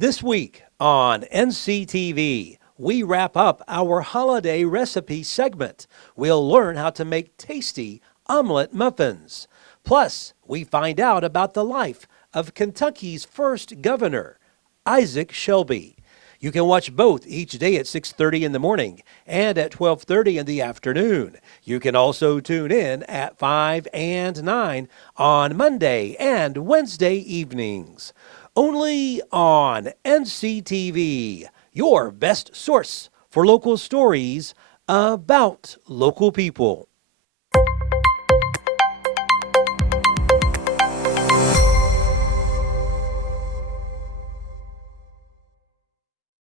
This week on NCTV, we wrap up our holiday recipe segment. We'll learn how to make tasty omelet muffins. Plus, we find out about the life of Kentucky's first governor, Isaac Shelby. You can watch both each day at 6:30 in the morning and at 12:30 in the afternoon. You can also tune in at 5 and 9 on Monday and Wednesday evenings. Only on NCTV, your best source for local stories about local people.